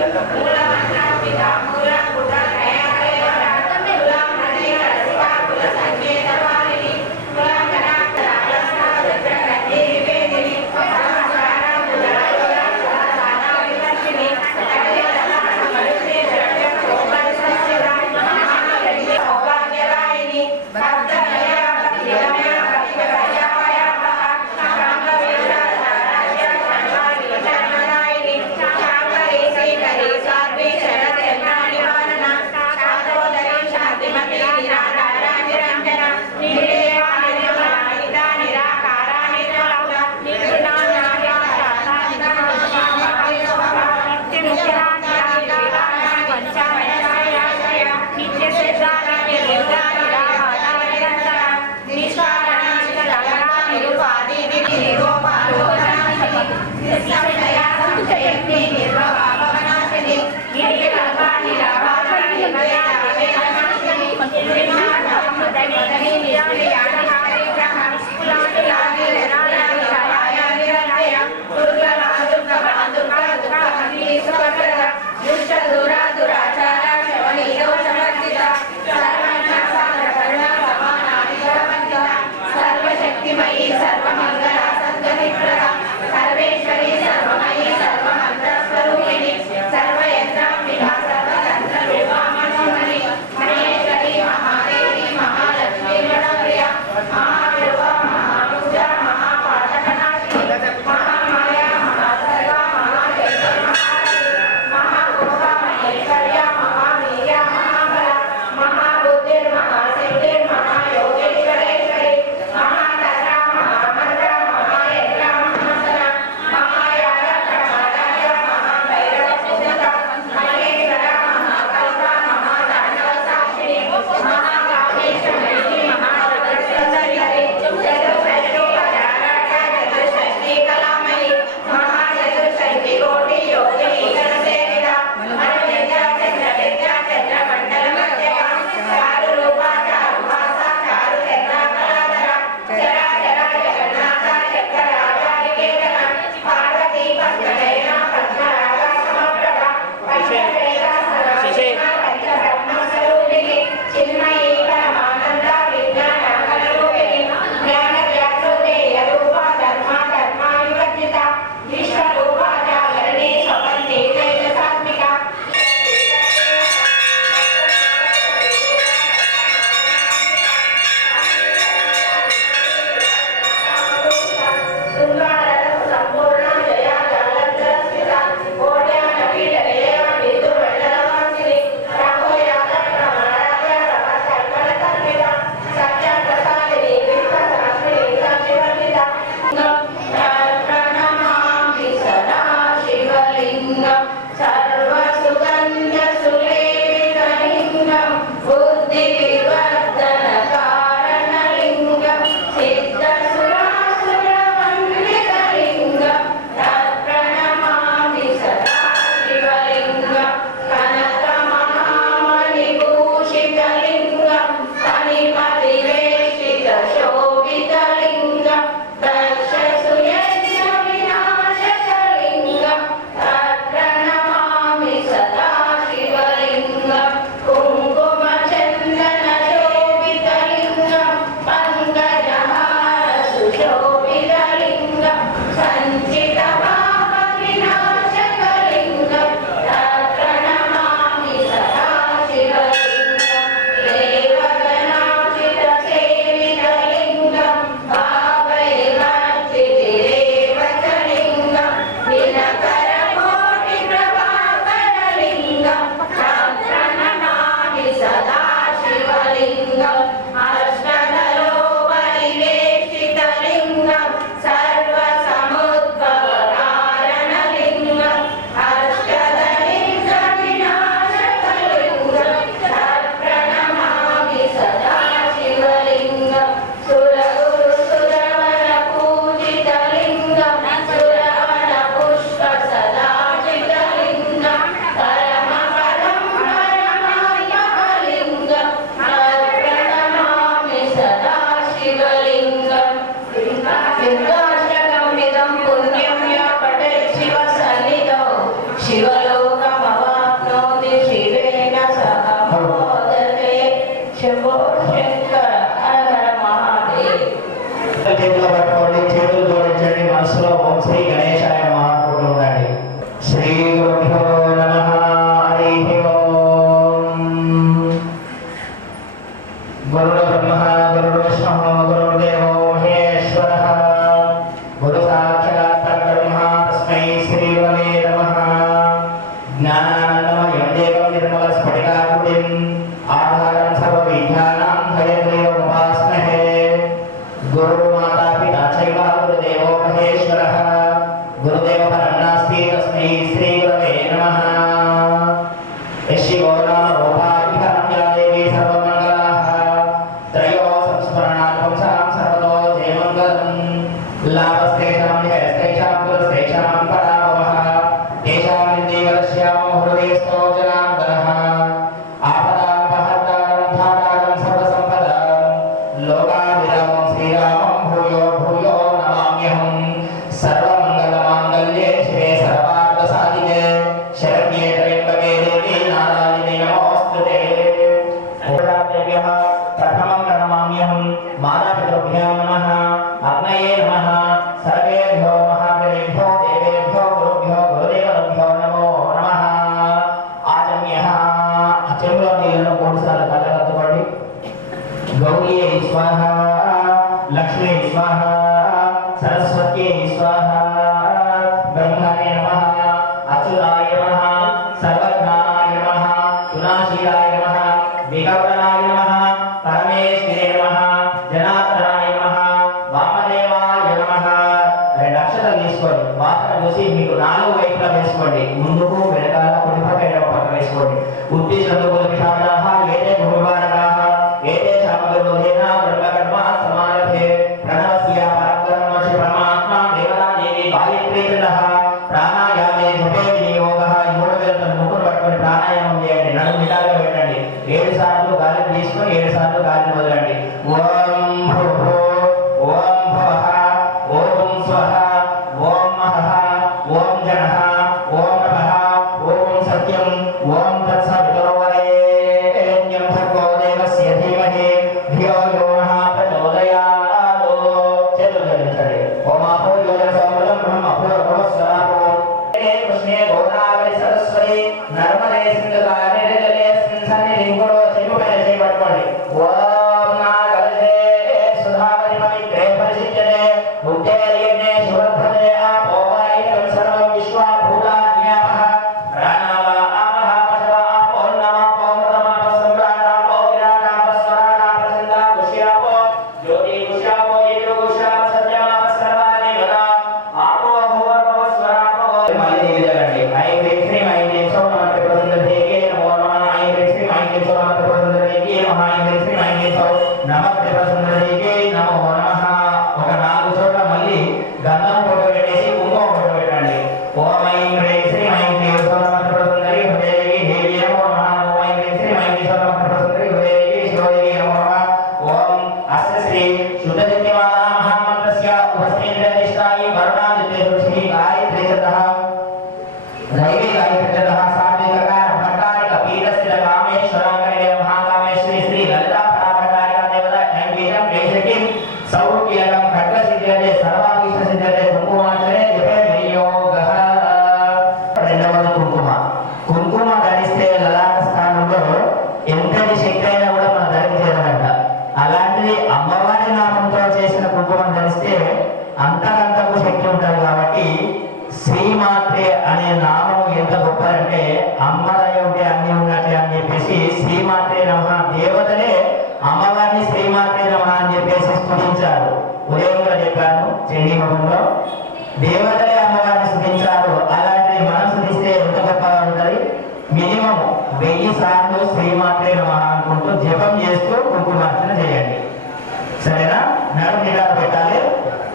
Obrigada. Señor. my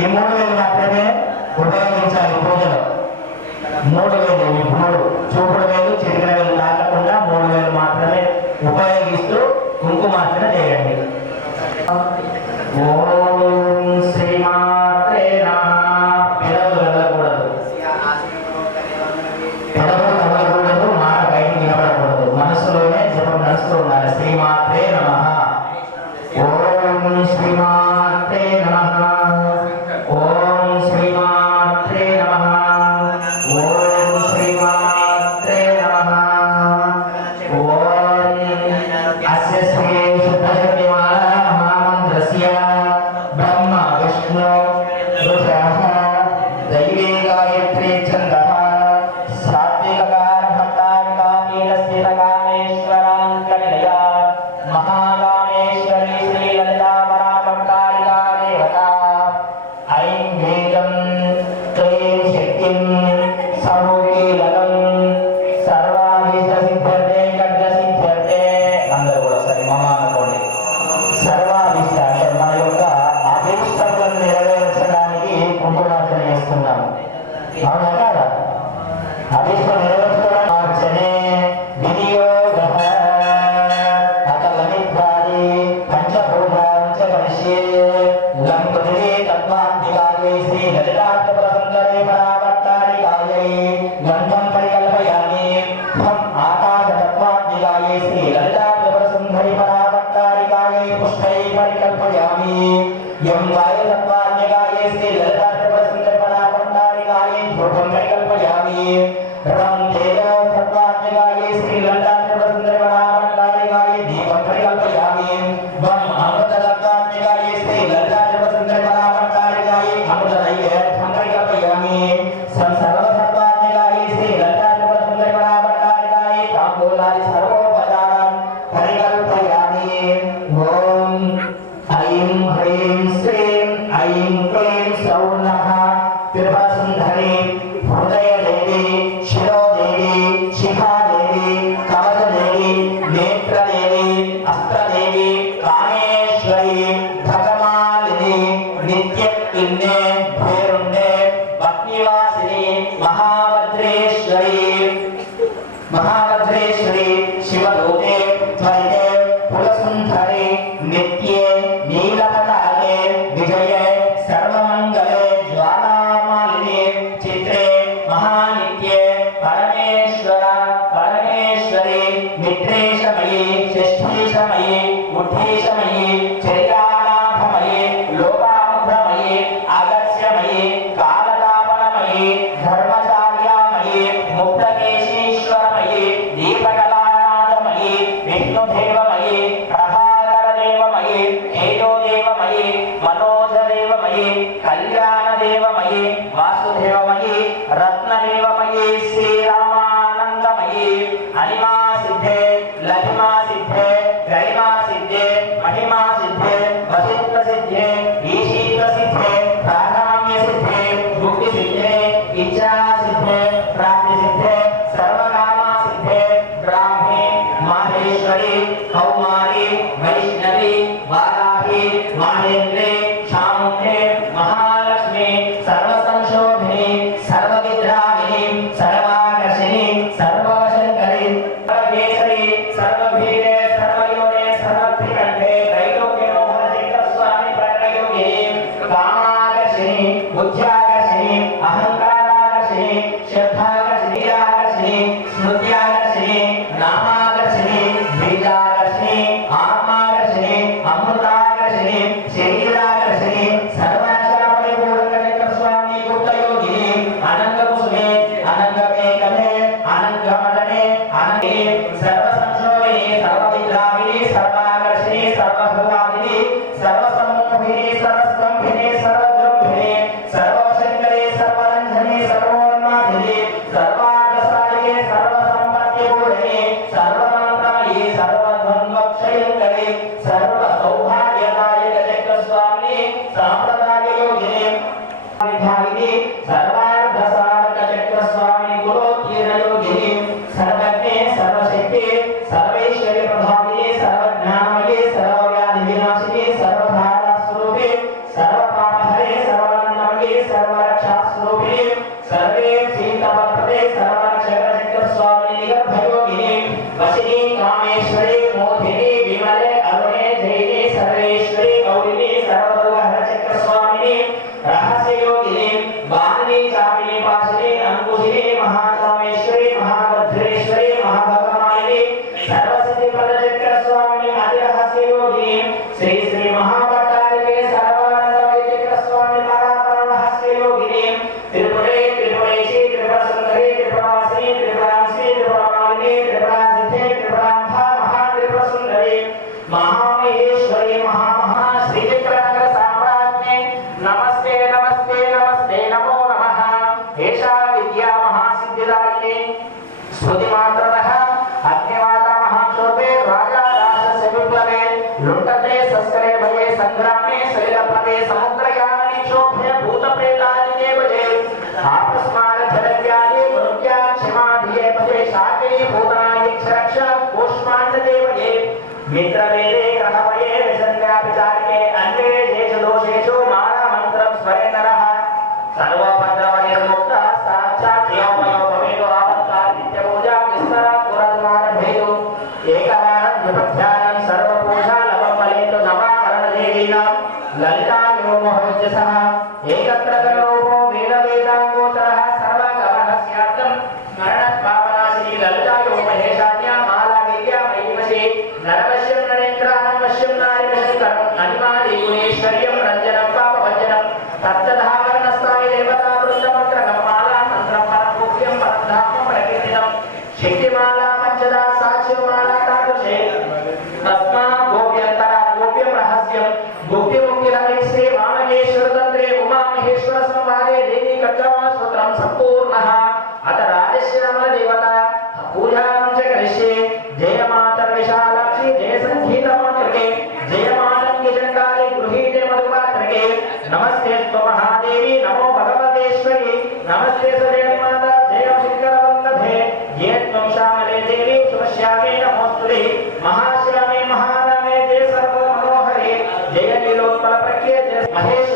ఈ మూడు వేలు మాత్రమే ఉపయోగించాలి పూజలు. మూడు వేలు ఈ మూడు చూపుడు వేలు చిరిగిన వేలు దాటకుండా మూడు వేలు మాత్రమే ఉపయోగిస్తూ కుంకుమార్చన చేయండి. ఓ ಗಾಯತ್ರಿ ಚಂದ देवी अस्त्र देवी దేవమయే మనోజ దేవమయే కళ్యాణ దేవమయే వాసుదేవమయే రత్న శ్రీరామానందమయే హనిమా Muchas जगते नमस्ते महादेवी नमो भगवतेश्वरी। नमस्ते सदेवमाता जय शंकरवल्लभे ये त्वं श्यामले देवी, सुमश्यामे नमोऽस्तुते महाश्यामे, महानामे, जय सर्वमनोहरे जय लीलोत्पलप्रज्ञे जय महेश।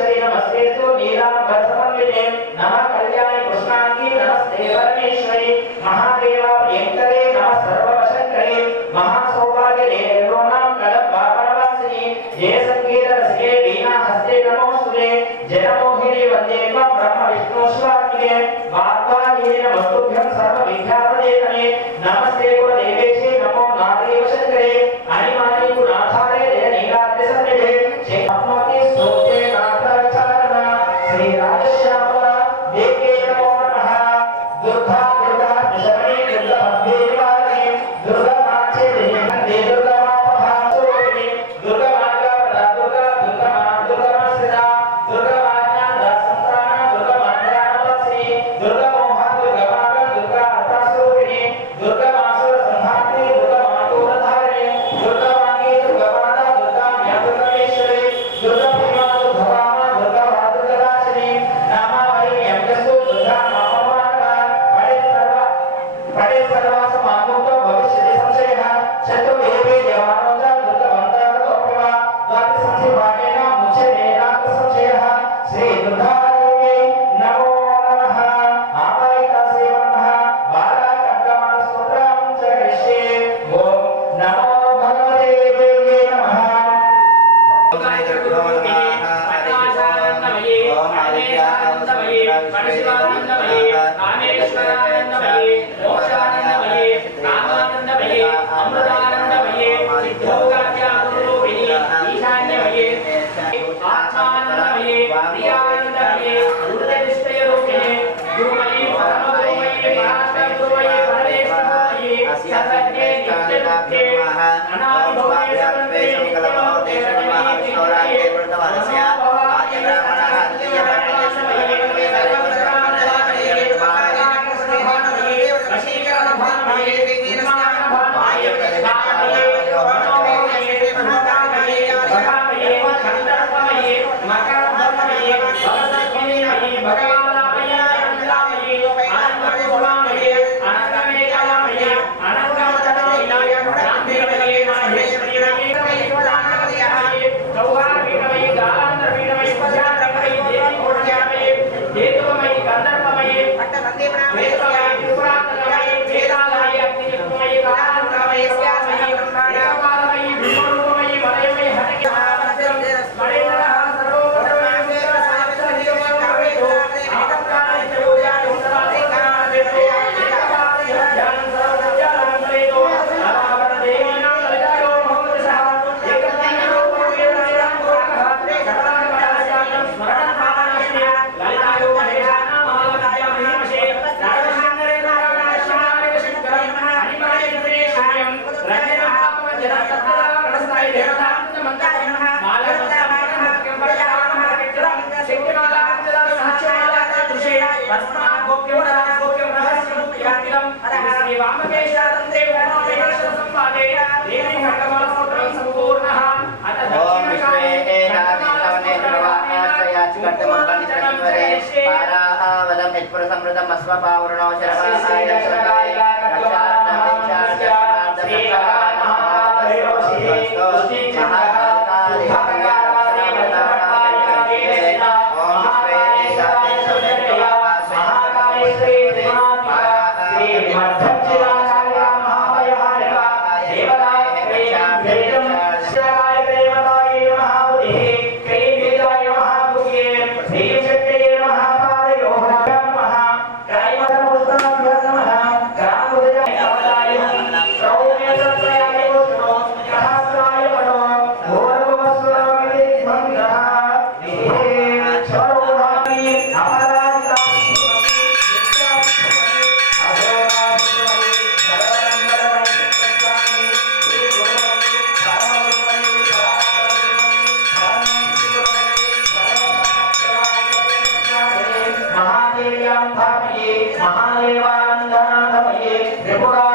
महादेवानन्दनाथमये त्रिपुराधामये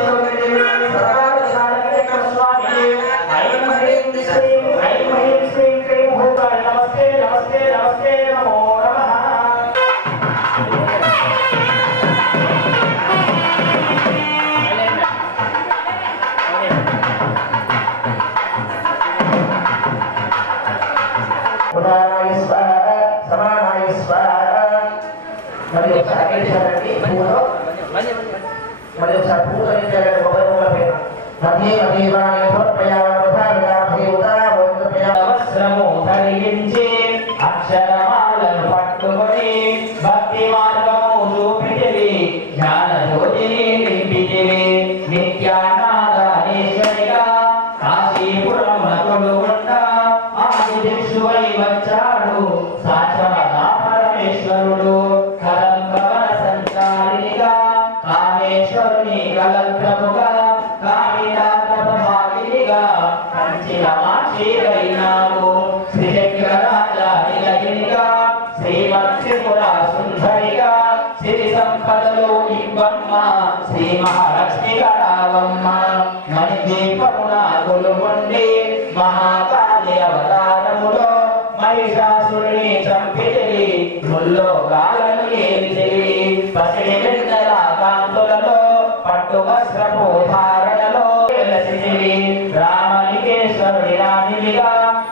సేవిక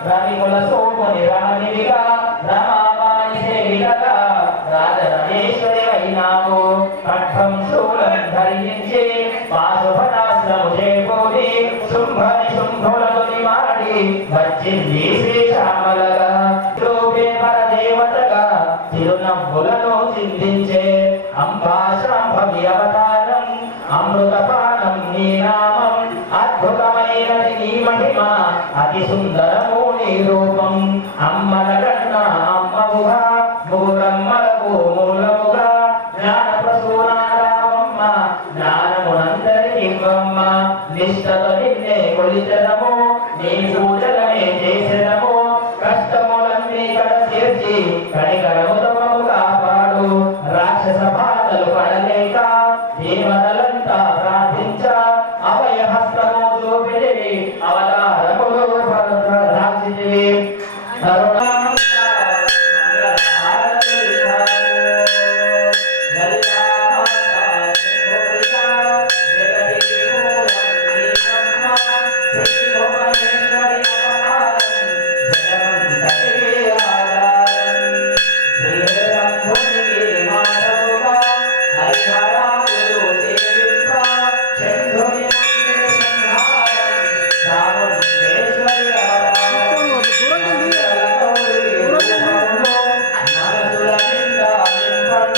రవికుల శోభ నిరామిక మహిమ అతి సుందరము నీ రూపం అమ్మల కన్న అమ్మవుగా మూలమ్మలకు మూలముగా. జ్ఞాన ప్రసూనారామమ్మ జ్ఞానమునందరి నిష్టత నిన్నే కొలిచదము నీ పూజలనే చేసెదము. కష్టములన్నీ కడ చేర్చి కనికరముతమము